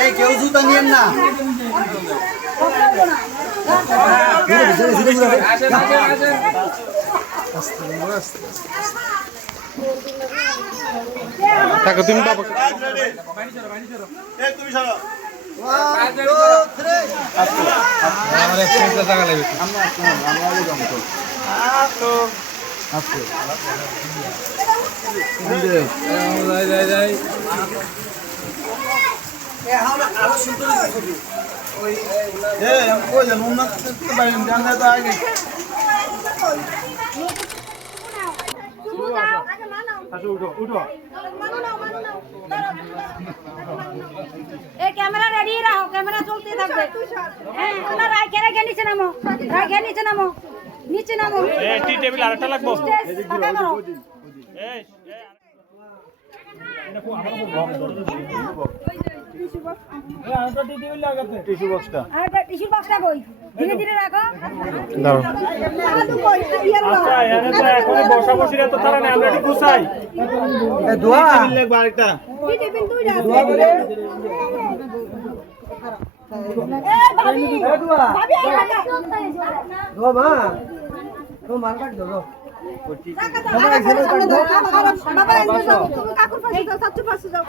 এই কেউ জুতা নিয়েন না। টাকা তুমি বাবা আমার একটা টাকা লাগবে ক্যামেরা রেডি রাখো, ক্যামেরা চলতে থাকবে। হ্যাঁ, ওনার রাইখে রেখে নিচে নামো, রাইখে নিচে নামো, নিচে নামো। টি টেবিল আরেকটা লাগবে ফাঁকা করো। আর টিস্যু বক্সটা কই? ধীরে ধীরে রাখো। দাও আলু কই? ইয়ার দাও। এখন বসা বসিরা তো তারা না আমরা এটি গুছাই দোয়া লাগবে আরেকটা। কি টিফিন তুই যা। দোয়া করে ভাবি ভাবি আই টাকা। দোয়া মা তো মার কাট দাও। টাকা দাও। বাবা তুমি কাকুর পাশে যাও, 70% যাও।